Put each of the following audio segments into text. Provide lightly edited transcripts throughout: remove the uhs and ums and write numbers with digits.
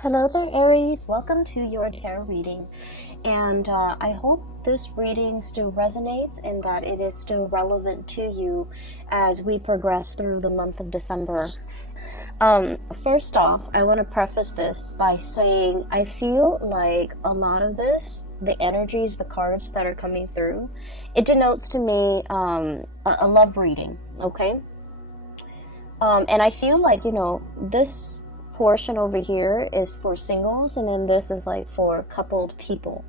Hello there, Aries. Welcome to your tarot reading. And I hope this reading still resonates and that it is still relevant to you as we progress through the month of December. First off, I want to preface this by saying I feel like a lot of this, the energies, the cards that are coming through, it denotes to me a love reading, okay? And I feel like, this portion over here is for singles, and then this is like for coupled people.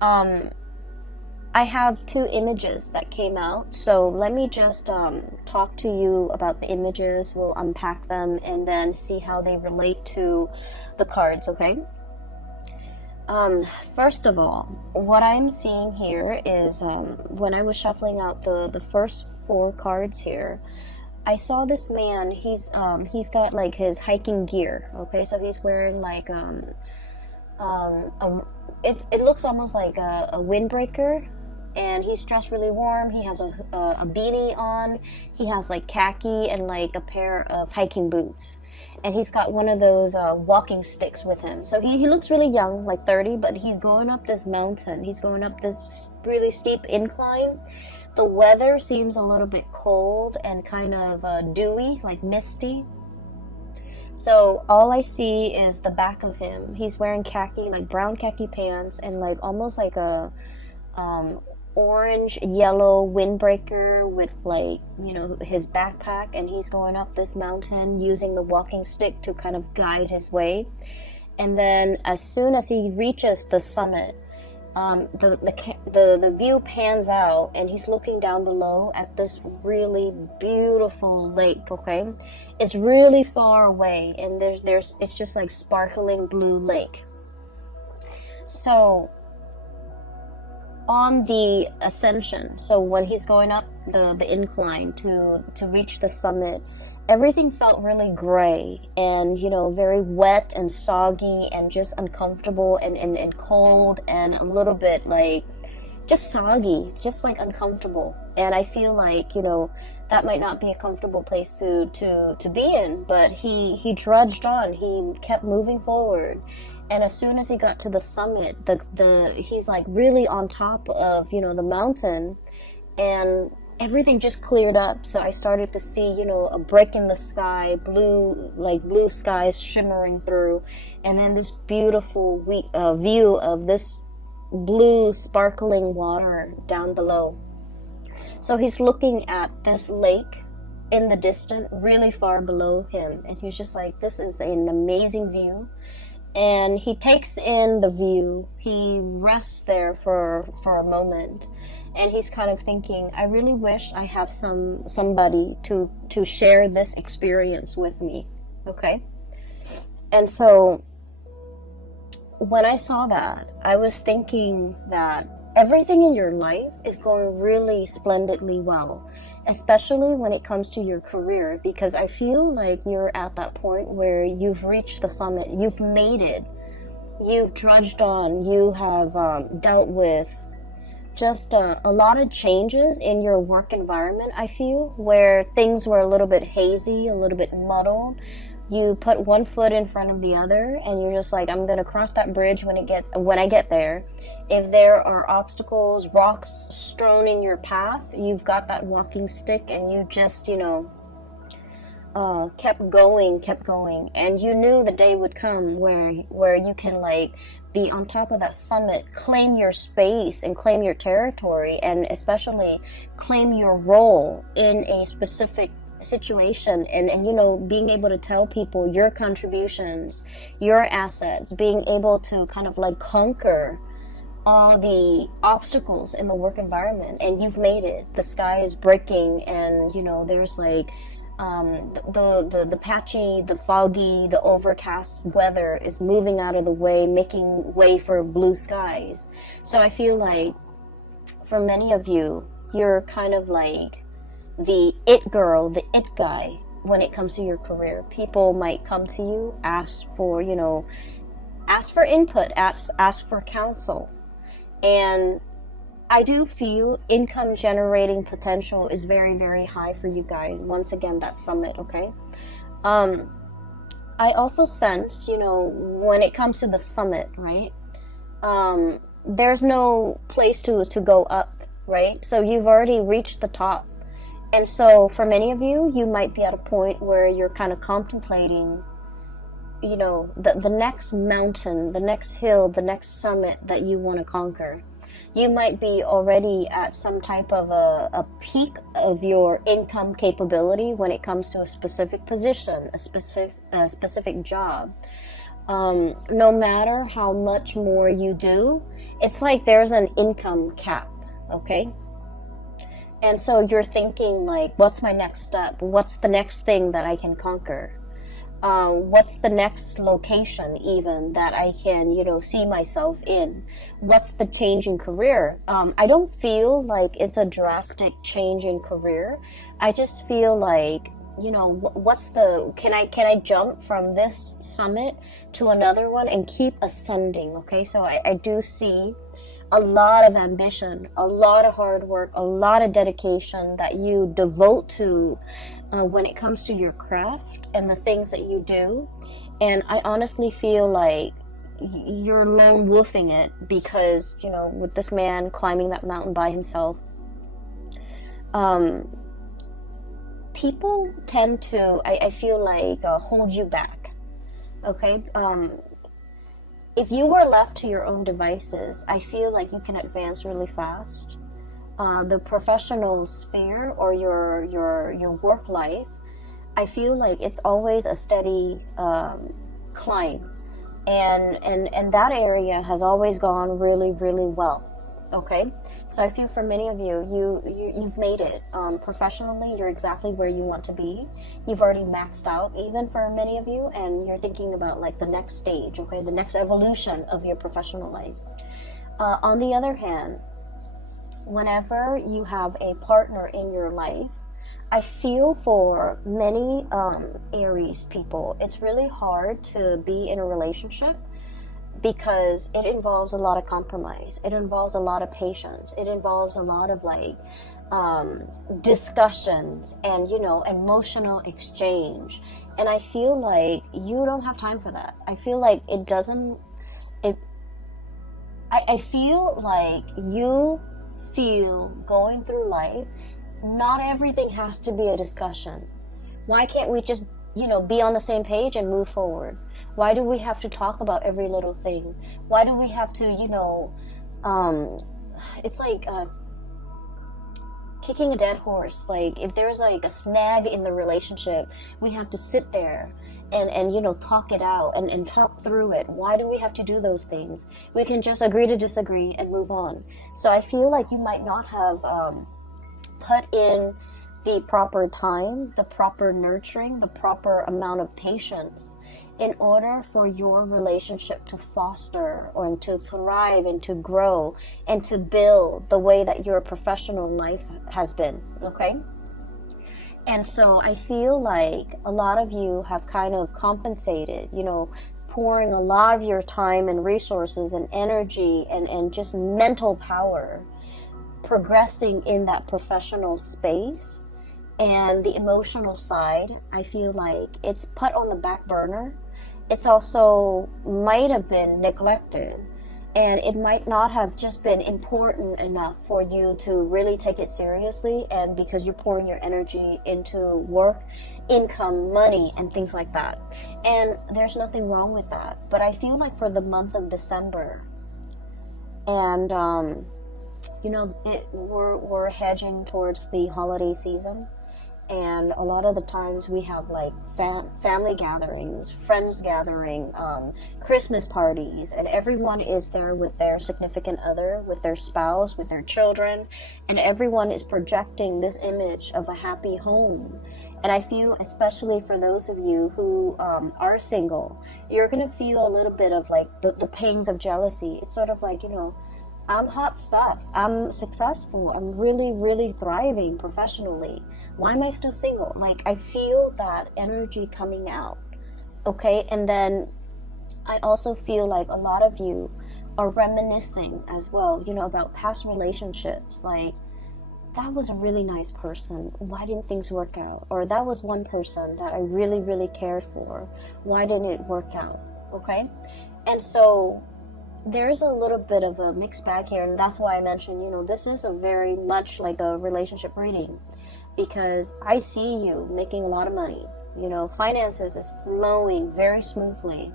I have two images that came out, so let me just talk to you about the images. We'll unpack them and then see how they relate to the cards, okay? First of all, what I'm seeing here is when I was shuffling out the first four cards here, I saw this man. He's got like his hiking gear. Okay, so he's wearing like it looks almost like a windbreaker, and he's dressed really warm. He has a beanie on. He has like khaki and like a pair of hiking boots, and he's got one of those walking sticks with him. So he looks really young, like 30, but he's going up this mountain. He's going up this really steep incline. The weather seems a little bit cold and kind of dewy, like misty. So all I see is the back of him. He's wearing khaki, like brown khaki pants, and like almost like a orange yellow windbreaker with like, his backpack, and he's going up this mountain using the walking stick to kind of guide his way. And then as soon as he reaches the summit, the view pans out, and he's looking down below at this really beautiful lake. Okay, it's really far away, and it's just like sparkling blue lake. So on the ascension, so when he's going up the incline to reach the summit, everything felt really gray and, very wet and soggy and just uncomfortable and cold and a little bit like just soggy, just like uncomfortable. And I feel like, that might not be a comfortable place to be in, but he trudged on. He kept moving forward. And as soon as he got to the summit, he's like really on top of, the mountain, and everything just cleared up. So I started to see, a break in the sky, blue skies shimmering through, and then this beautiful view of this blue sparkling water down below. So he's looking at this lake in the distance, really far below him, and he's just like, this is an amazing view. And he takes in the view. He rests there for a moment, and he's kind of thinking, I really wish I have somebody to share this experience with me. Okay? And so when I saw that, I was thinking that everything in your life is going really splendidly well, especially when it comes to your career, because I feel like you're at that point where you've reached the summit, you've made it, you've trudged on, you have dealt with just a lot of changes in your work environment. I feel where things were a little bit hazy, a little bit muddled. You put one foot in front of the other, and you're just like, I'm gonna cross that bridge when I get there. If there are obstacles, rocks strewn in your path, you've got that walking stick, and you just, kept going, and you knew the day would come where you can like be on top of that summit, claim your space and claim your territory, and especially claim your role in a specific situation, and being able to tell people your contributions, your assets, being able to kind of like conquer all the obstacles in the work environment. And you've made it. The sky is breaking, and there's like the patchy, the foggy, the overcast weather is moving out of the way, making way for blue skies. So I feel like for many of you, you're kind of like the it girl, the it guy when it comes to your career. People might come to you, ask for input, ask for counsel. And I do feel income generating potential is very, very high for you guys. Once again, that summit, okay? I also sense, when it comes to the summit, right? There's no place to go up, right? So you've already reached the top. And so for many of you, you might be at a point where you're kind of contemplating, the next mountain, the next hill, the next summit that you want to conquer. You might be already at some type of a peak of your income capability when it comes to a specific position, a specific job. No matter how much more you do, it's like there's an income cap, okay? And so you're thinking like, what's my next step? What's the next thing that I can conquer? What's the next location even that I can, see myself in? What's the change in career? I don't feel like it's a drastic change in career. I just feel like, can I jump from this summit to another one and keep ascending? Okay, so I do see a lot of ambition, a lot of hard work, a lot of dedication that you devote to when it comes to your craft and the things that you do. And I honestly feel like you're lone wolfing it because, with this man climbing that mountain by himself, people tend to, I feel like, hold you back. Okay? If you were left to your own devices, I feel like you can advance really fast. The professional sphere or your work life, I feel like it's always a steady climb, and that area has always gone really, really well. Okay, so I feel for many of you've made it professionally. You're exactly where you want to be. You've already maxed out, even for many of you, and you're thinking about like the next stage, okay, the next evolution of your professional life. On the other hand, whenever you have a partner in your life, I feel for many Aries people, it's really hard to be in a relationship because it involves a lot of compromise. It involves a lot of patience. It involves a lot of discussions and, emotional exchange. And I feel like you don't have time for that. I feel like I feel like you feel going through life, not everything has to be a discussion. Why can't we just, be on the same page and move forward? Why do we have to talk about every little thing? Why do we have to, it's like kicking a dead horse. Like if there's like a snag in the relationship, we have to sit there and talk it out and talk through it. Why do we have to do those things? We can just agree to disagree and move on. So I feel like you might not have put in the proper time, the proper nurturing, the proper amount of patience in order for your relationship to foster or to thrive and to grow and to build the way that your professional life has been, okay? And so I feel like a lot of you have kind of compensated, pouring a lot of your time and resources and energy and just mental power progressing in that professional space, and the emotional side, I feel like it's put on the back burner. It's also might have been neglected, and it might not have just been important enough for you to really take it seriously, and because you're pouring your energy into work, income, money, and things like that. And there's nothing wrong with that. But I feel like for the month of December, and we're hedging towards the holiday season, and a lot of the times we have like family gatherings, friends gathering, Christmas parties, and everyone is there with their significant other, with their spouse, with their children, and everyone is projecting this image of a happy home. And I feel, especially for those of you who are single, you're gonna feel a little bit of like the pangs of jealousy. It's sort of like, I'm hot stuff. I'm successful. I'm really, really thriving professionally. Why am I still single? Like, I feel that energy coming out. Okay, and then I also feel like a lot of you are reminiscing as well, about past relationships. Like, that was a really nice person. Why didn't things work out? Or that was one person that I really, really cared for. Why didn't it work out? Okay? And so there's a little bit of a mixed bag here, and that's why I mentioned, this is a very much like a relationship reading, because I see you making a lot of money. Finances is flowing very smoothly.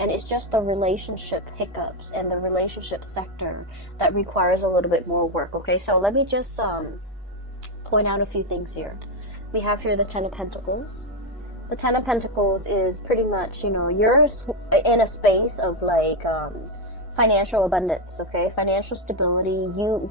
And it's just the relationship hiccups and the relationship sector that requires a little bit more work. Okay, so let me just point out a few things here. We have here the Ten of Pentacles. The Ten of Pentacles is pretty much, you're in a space of like financial abundance, okay? Financial stability.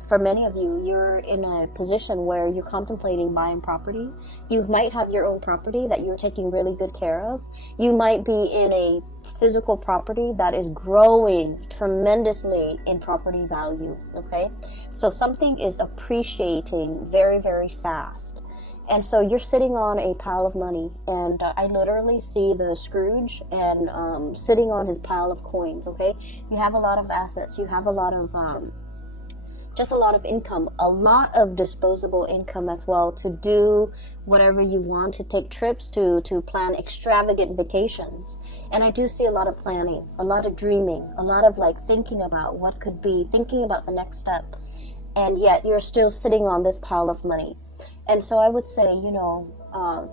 For many of you, you're in a position where you're contemplating buying property. You might have your own property that you're taking really good care of. You might be in a physical property that is growing tremendously in property value, okay? So something is appreciating very, very fast. And so you're sitting on a pile of money, and I literally see the Scrooge and sitting on his pile of coins, okay? You have a lot of assets. You have a lot of, just a lot of income, a lot of disposable income as well to do whatever you want, to take trips, to plan extravagant vacations. And I do see a lot of planning, a lot of dreaming, a lot of like thinking about what could be, thinking about the next step. And yet you're still sitting on this pile of money. And so I would say,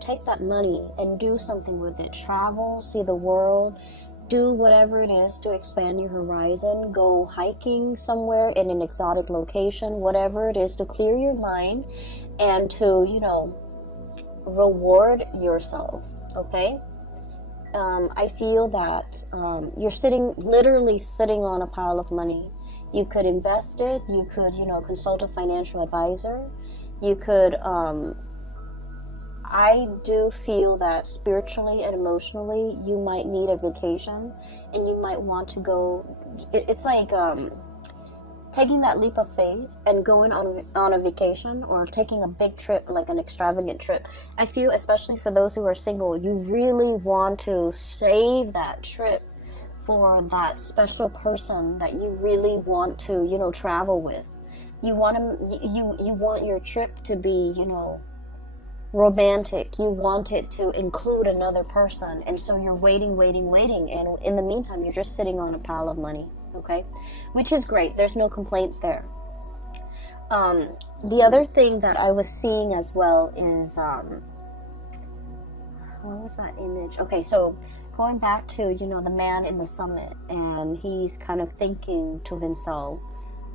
take that money and do something with it. Travel, see the world, do whatever it is to expand your horizon. Go hiking somewhere in an exotic location, whatever it is to clear your mind and to, reward yourself, okay? I feel that you're literally sitting on a pile of money. You could invest it. You could, consult a financial advisor. You could, I do feel that spiritually and emotionally, you might need a vacation, and you might want to go, it's like taking that leap of faith and going on a vacation, or taking a big trip, like an extravagant trip. I feel, especially for those who are single, you really want to save that trip for that special person that you really want to, travel with. You want your trip to be, romantic. You want it to include another person. And so you're waiting. And in the meantime, you're just sitting on a pile of money, okay? Which is great. There's no complaints there. The other thing that I was seeing as well is, what was that image? Okay, so going back to, the man in the summit, and he's kind of thinking to himself,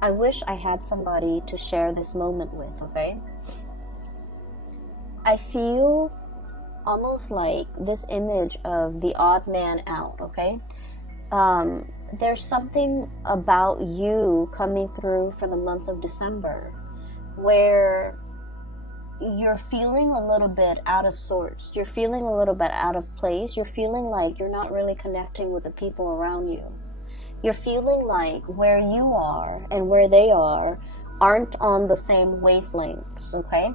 I wish I had somebody to share this moment with, okay? I feel almost like this image of the odd man out, okay? There's something about you coming through for the month of December where you're feeling a little bit out of sorts. You're feeling a little bit out of place. You're feeling like you're not really connecting with the people around you. You're feeling like where you are and where they are aren't on the same wavelengths, okay?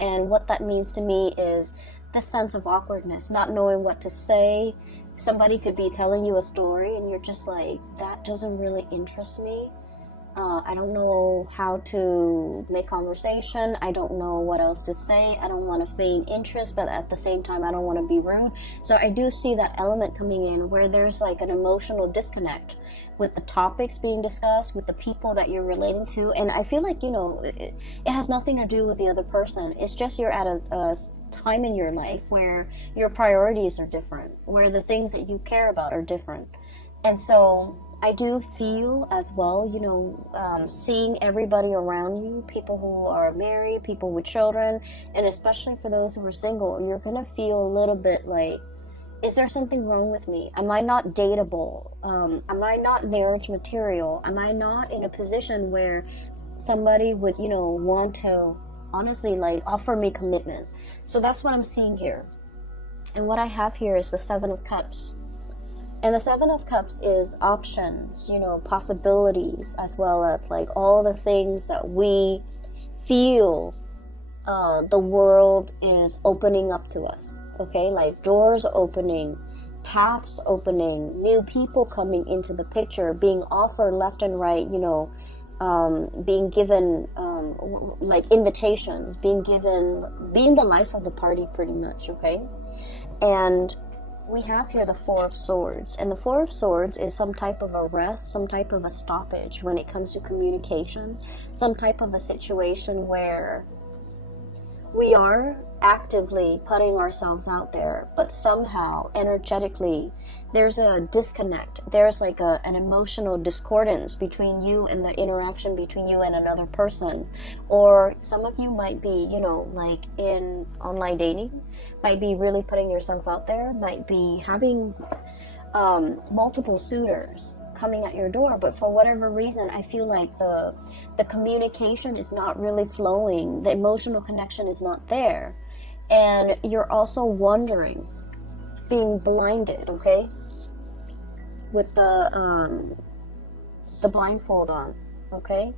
And what that means to me is this sense of awkwardness, not knowing what to say. Somebody could be telling you a story and you're just like, that doesn't really interest me. I don't know how to make conversation. I don't know what else to say. I don't want to feign interest, but at the same time, I don't want to be rude. So I do see that element coming in where there's like an emotional disconnect with the topics being discussed, with the people that you're relating to. And I feel like, it has nothing to do with the other person. It's just you're at a time in your life where your priorities are different, where the things that you care about are different. And so I do feel as well, seeing everybody around you, people who are married, people with children, and especially for those who are single, you're going to feel a little bit like, is there something wrong with me? Am I not dateable? Am I not marriage material? Am I not in a position where somebody would, want to honestly like offer me commitment? So that's what I'm seeing here. And what I have here is the Seven of Cups. And the Seven of Cups is options, possibilities, as well as like all the things that we feel the world is opening up to us, okay? Like doors opening, paths opening, new people coming into the picture, being offered left and right, being given like invitations, being the life of the party pretty much, okay? And we have here the Four of Swords, and the Four of Swords is some type of a rest, some type of a stoppage when it comes to communication, some type of a situation where we are actively putting ourselves out there, but somehow energetically there's a disconnect. There's like an emotional discordance between you and the interaction between you and another person. Or some of you might be, you know, like in online dating, might be really putting yourself out there, might be having multiple suitors coming at your door, but for whatever reason I feel like the communication is not really flowing, the emotional connection is not there, and you're also wondering, being blinded, okay, with the blindfold on, okay,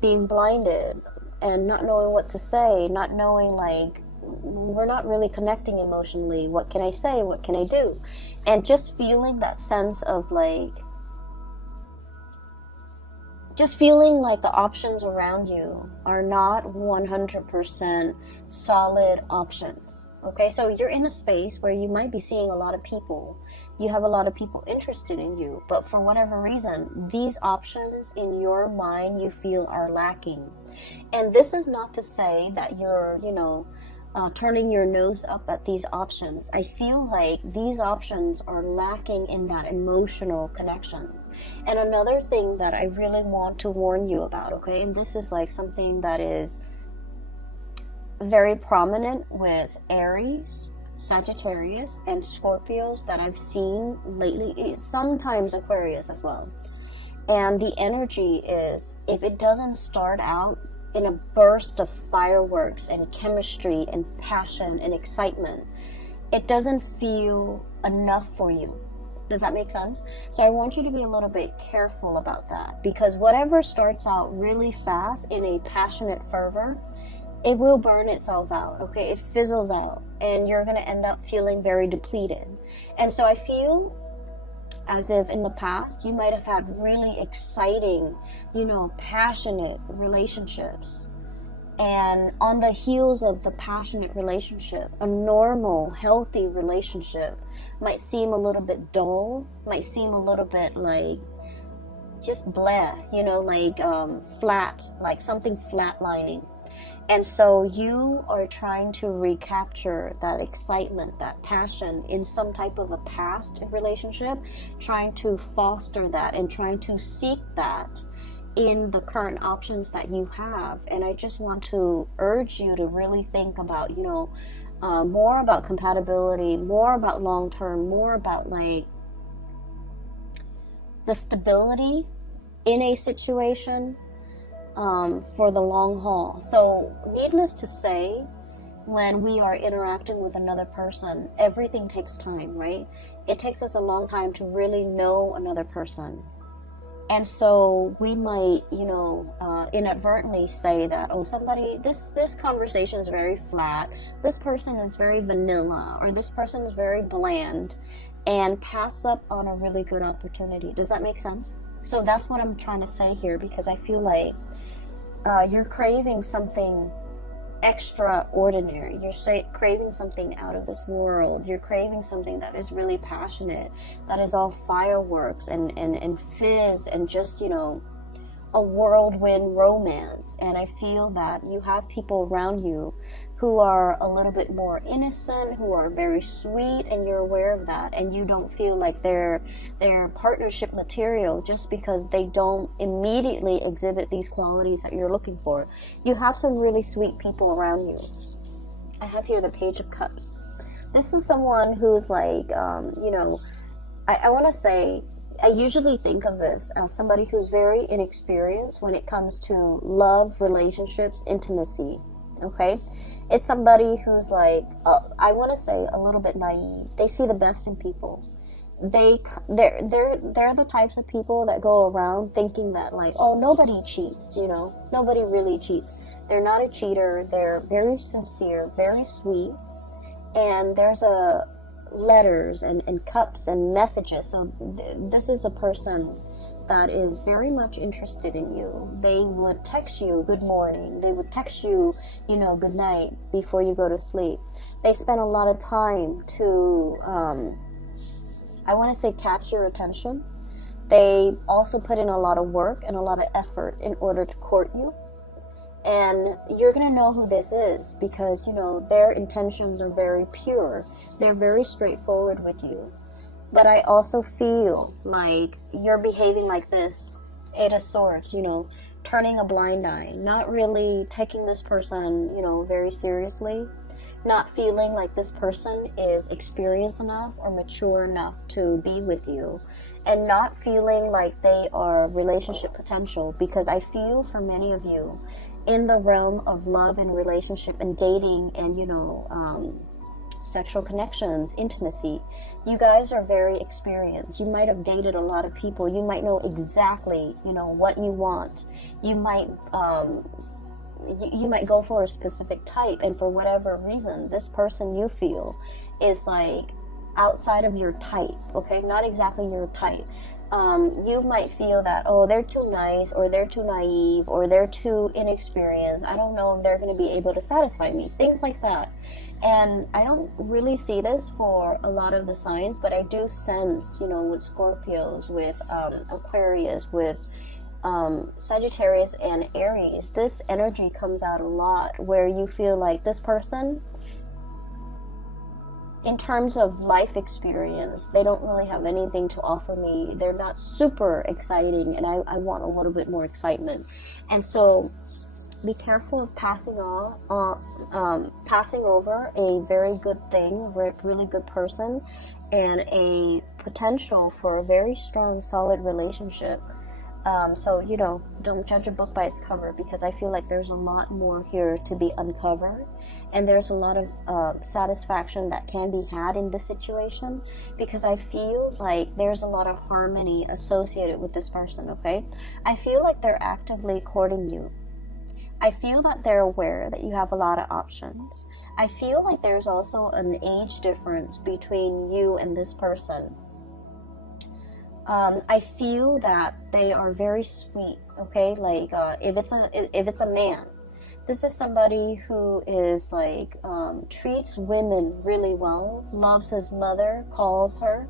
being blinded and not knowing what to say, not knowing, like, we're not really connecting emotionally, what can I say, what can I do, and just feeling that sense of like, just feeling like the options around you are not 100% solid options. Okay, so you're in a space where you might be seeing a lot of people. You have a lot of people interested in you, but for whatever reason, these options in your mind you feel are lacking. And this is not to say that you're, you know, turning your nose up at these options. I feel like these options are lacking in that emotional connection. And another thing that I really want to warn you about, okay, and this is like something that is very prominent with Aries, Sagittarius, and Scorpios that I've seen lately, sometimes Aquarius as well. And the energy is, if it doesn't start out in a burst of fireworks and chemistry and passion and excitement, it doesn't feel enough for you. Does that make sense? So I want you to be a little bit careful about that, because whatever starts out really fast in a passionate fervor, it will burn itself out, okay? It fizzles out, and you're going to end up feeling very depleted. And so I feel as if in the past you might have had really exciting, you know, passionate relationships, and on the heels of the passionate relationship, a normal, healthy relationship might seem a little bit dull, might seem a little bit like just blah, you know, like flat, like something flatlining. And so you are trying to recapture that excitement, that passion in some type of a past relationship, trying to foster that and trying to seek that in the current options that you have. And I just want to urge you to really think about, you know, more about compatibility, more about long-term, more about like the stability in a situation, for the long haul. So needless to say, when we are interacting with another person, everything takes time, right? It takes us a long time to really know another person. And so we might, you know, inadvertently say that, oh, somebody, this conversation is very flat, this person is very vanilla, or this person is very bland, and pass up on a really good opportunity. Does that make sense? So that's what I'm trying to say here, because I feel like you're craving something extraordinary. You're craving something out of this world. You're craving something that is really passionate, that is all fireworks and fizz and just, you know, a whirlwind romance. And I feel that you have people around you who are a little bit more innocent, who are very sweet, and you're aware of that, and you don't feel like they're partnership material just because they don't immediately exhibit these qualities that you're looking for. You have some really sweet people around you. I have here the Page of Cups. This is someone who's like, you know, I want to say, I usually think of this as somebody who's very inexperienced when it comes to love, relationships, intimacy, okay? It's somebody who's like, I want to say a little bit naive. They see the best in people. They're the types of people that go around thinking that like, oh, nobody cheats, you know, nobody really cheats. They're not a cheater. They're very sincere, very sweet, and there's letters and cups and messages. So this is a person that is very much interested in you. They would text you good morning. They would text you, you know, good night before you go to sleep. They spend a lot of time to, I want to say, catch your attention. They also put in a lot of work and a lot of effort in order to court you. And you're going to know who this is because, you know, their intentions are very pure. They're very straightforward with you. But I also feel like you're behaving like this, Eight of Swords, you know, turning a blind eye, not really taking this person, you know, very seriously, not feeling like this person is experienced enough or mature enough to be with you, and not feeling like they are relationship potential, because I feel for many of you in the realm of love and relationship and dating and, you know, sexual connections, intimacy, you guys are very experienced. You might have dated a lot of people. You might know exactly, you know, what you want. You might you might go for a specific type, and for whatever reason this person you feel is like outside of your type, okay, not exactly your type. You might feel that, oh, they're too nice, or they're too naive, or they're too inexperienced. I don't know if they're going to be able to satisfy me, things like that. And I don't really see this for a lot of the signs, but I do sense, you know, with Scorpios, with Aquarius, with Sagittarius and Aries, this energy comes out a lot where you feel like this person, in terms of life experience, they don't really have anything to offer me. They're not super exciting, and I want a little bit more excitement. And so be careful of passing over a very good thing, really good person, and a potential for a very strong, solid relationship. So, you know, don't judge a book by its cover, because I feel like there's a lot more here to be uncovered, and there's a lot of satisfaction that can be had in this situation, because I feel like there's a lot of harmony associated with this person, okay? I feel like they're actively courting you. I feel that they're aware that you have a lot of options. I feel like there's also an age difference between you and this person. I feel that they are very sweet, okay? Like, if it's a man, this is somebody who is like, treats women really well, loves his mother, calls her.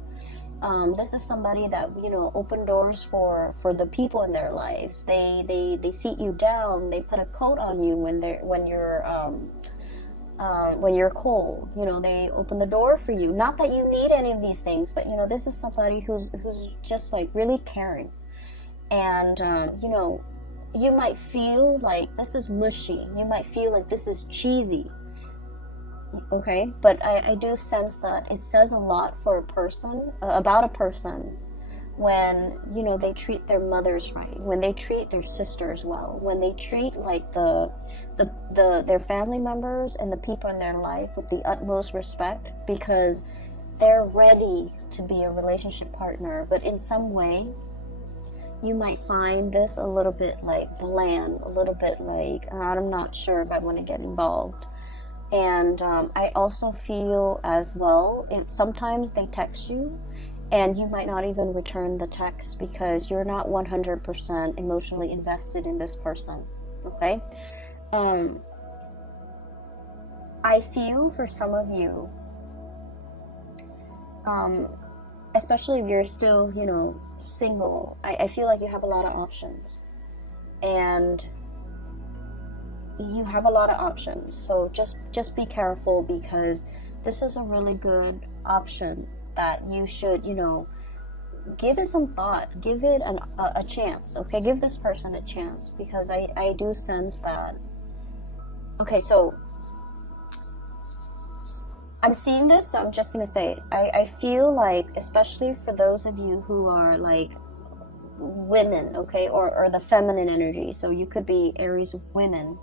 This is somebody that, you know, open doors for the people in their lives. They seat you down. They put a coat on you when you're cold. You know, they open the door for you. Not that you need any of these things, but, you know, this is somebody who's just like really caring. And you know, you might feel like this is mushy. You might feel like this is cheesy. Okay, but I do sense that it says a lot for a person, about a person, when, you know, they treat their mothers right, when they treat their sisters well, when they treat like their family members and the people in their life with the utmost respect, because they're ready to be a relationship partner. But in some way, you might find this a little bit like bland, a little bit like, I'm not sure if I want to get involved. And I also feel as well, sometimes they text you and you might not even return the text because you're not 100% emotionally invested in this person, okay? I feel for some of you, especially if you're still, you know, single, I feel like you have a lot of options. And you have a lot of options, so just be careful, because this is a really good option that you should, you know, give it some thought, give it a chance, okay? Give this person a chance, because I do sense that. Okay, so I'm seeing this, so I'm just gonna say it. I feel like, especially for those of you who are like women, okay, or the feminine energy, so you could be Aries women,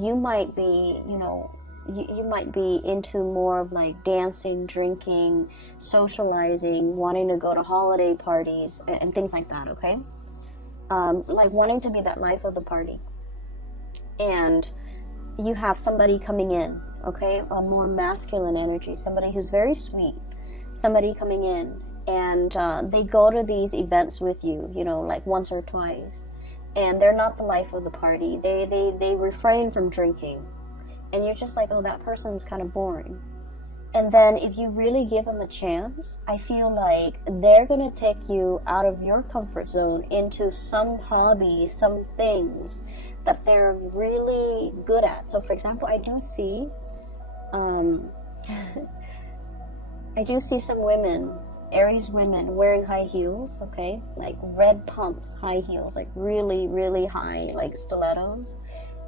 you might be, you know, you might be into more of like dancing, drinking, socializing, wanting to go to holiday parties and things like that, okay? Like wanting to be that life of the party. And you have somebody coming in, okay? A more masculine energy, somebody who's very sweet, somebody coming in, and they go to these events with you, you know, like once or twice, and they're not the life of the party. They refrain from drinking, and you're just like, oh, that person's kind of boring. And then if you really give them a chance, I feel like they're going to take you out of your comfort zone into some hobby, some things that they're really good at. So for example, I do see some women, Aries women, wearing high heels, okay? Like red pumps, high heels, like really, really high, like stilettos.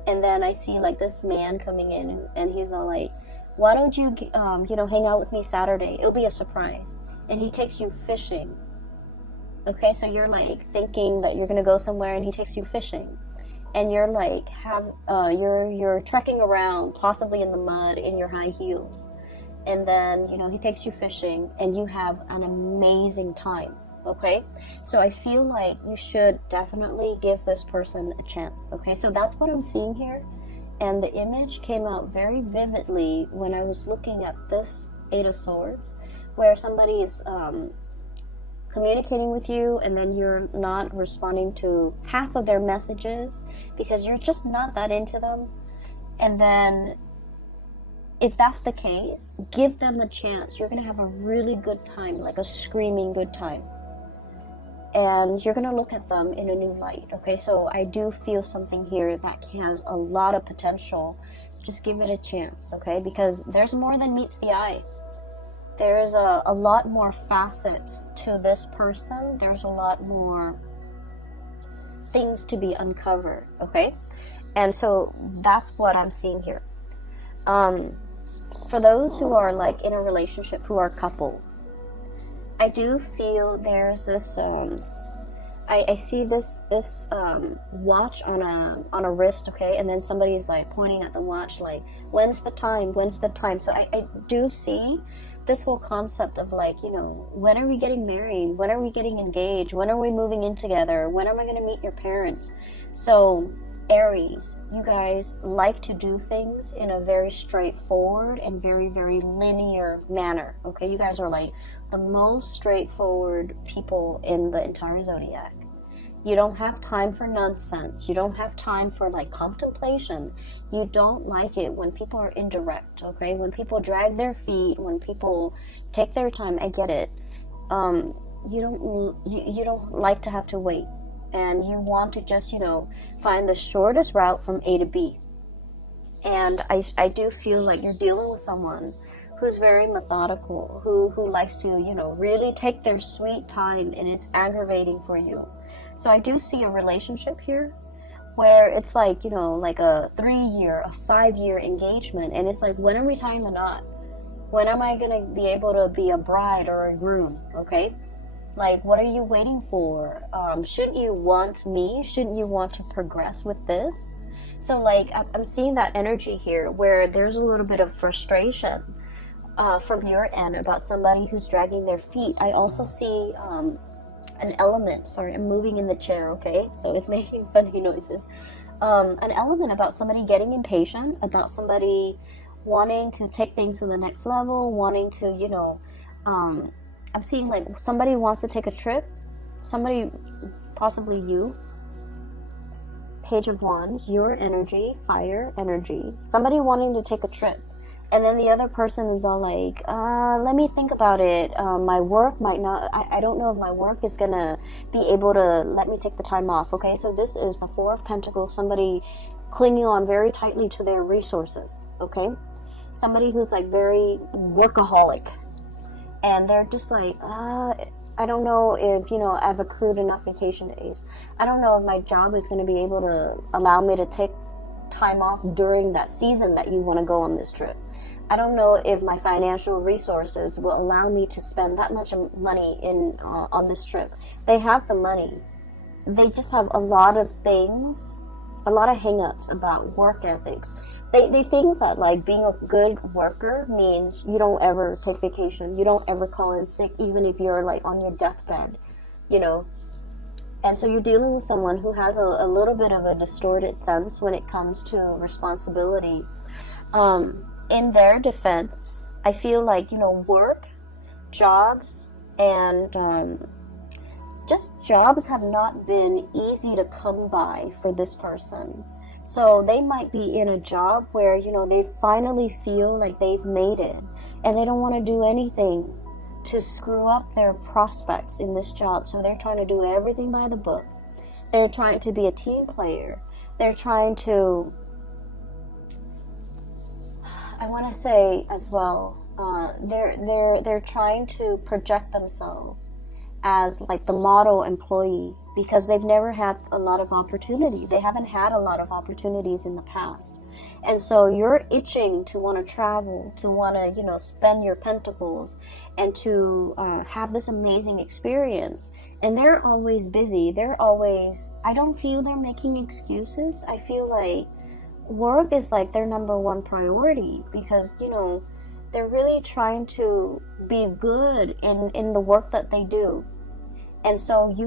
And then I see like this man coming in, and he's all like, why don't you, hang out with me Saturday? It'll be a surprise. And he takes you fishing. Okay, so you're like thinking that you're gonna go somewhere, and he takes you fishing. And you're like, you're trekking around, possibly in the mud, in your high heels. And then, he takes you fishing, and you have an amazing time. Okay, so I feel like you should definitely give this person a chance. Okay, so that's what I'm seeing here. And the image came out very vividly when I was looking at this Eight of Swords, where somebody is communicating with you, and then you're not responding to half of their messages because you're just not that into them. And then if that's the case, give them a chance. You're going to have a really good time, like a screaming good time. And you're going to look at them in a new light, okay? So I do feel something here that has a lot of potential. Just give it a chance, okay? Because there's more than meets the eye. There's a lot more facets to this person. There's a lot more things to be uncovered, okay? And so that's what I'm seeing here. For those who are like in a relationship, who are coupled, I do feel there's this, I see this watch on a wrist, okay, and then somebody's like pointing at the watch like, when's the time, so I do see this whole concept of like, when are we getting married, when are we getting engaged, when are we moving in together, when am I going to meet your parents? So Aries, you guys like to do things in a very straightforward and very, very linear manner, okay? You guys are like the most straightforward people in the entire zodiac. You don't have time for nonsense. You don't have time for like contemplation. You don't like it when people are indirect, okay? When people drag their feet, when people take their time, I get it. You don't like to have to wait. And you want to just, find the shortest route from A to B. And I do feel like you're dealing with someone who's very methodical, who likes to, really take their sweet time, and it's aggravating for you. So I do see a relationship here where it's like, like a 3-year, a 5-year engagement, and it's like, when are we tying the knot? When am I going to be able to be a bride or a groom, okay? Like, what are you waiting for? Shouldn't you want me? Shouldn't you want to progress with this? So, like, I'm seeing that energy here where there's a little bit of frustration from your end about somebody who's dragging their feet. I also see an element. Sorry, I'm moving in the chair, okay? So it's making funny noises. An element about somebody getting impatient, about somebody wanting to take things to the next level, wanting to, I'm seeing like somebody wants to take a trip, somebody, possibly you, Page of Wands, your energy, fire energy, somebody wanting to take a trip, and then the other person is all like, let me think about it, my work might not, I don't know if my work is gonna be able to let me take the time off, okay? So this is the Four of Pentacles, somebody clinging on very tightly to their resources, okay? Somebody who's like very workaholic. And they're just like, I don't know if, I've accrued enough vacation days. I don't know if my job is going to be able to allow me to take time off during that season that you want to go on this trip. I don't know if my financial resources will allow me to spend that much money on this trip. They have the money. They just have a lot of things, a lot of hang-ups about work ethics. They think that like being a good worker means you don't ever take vacation, you don't ever call in sick, even if you're like on your deathbed, And so you're dealing with someone who has a little bit of a distorted sense when it comes to responsibility. In their defense, I feel like, work, jobs, and just jobs have not been easy to come by for this person. So they might be in a job where, you know, they finally feel like they've made it, and they don't want to do anything to screw up their prospects in this job. So they're trying to do everything by the book. They're trying to be a team player. They're trying to, I want to say as well, they're trying to project themselves as like the model employee, because they've never had a lot of opportunity. They haven't had a lot of opportunities in the past. And so you're itching to want to travel, to want to, you know, spend your pentacles and to have this amazing experience. And they're always busy. They're always, I don't feel they're making excuses. I feel like work is like their number one priority, because, you know, they're really trying to be good in the work that they do. And so you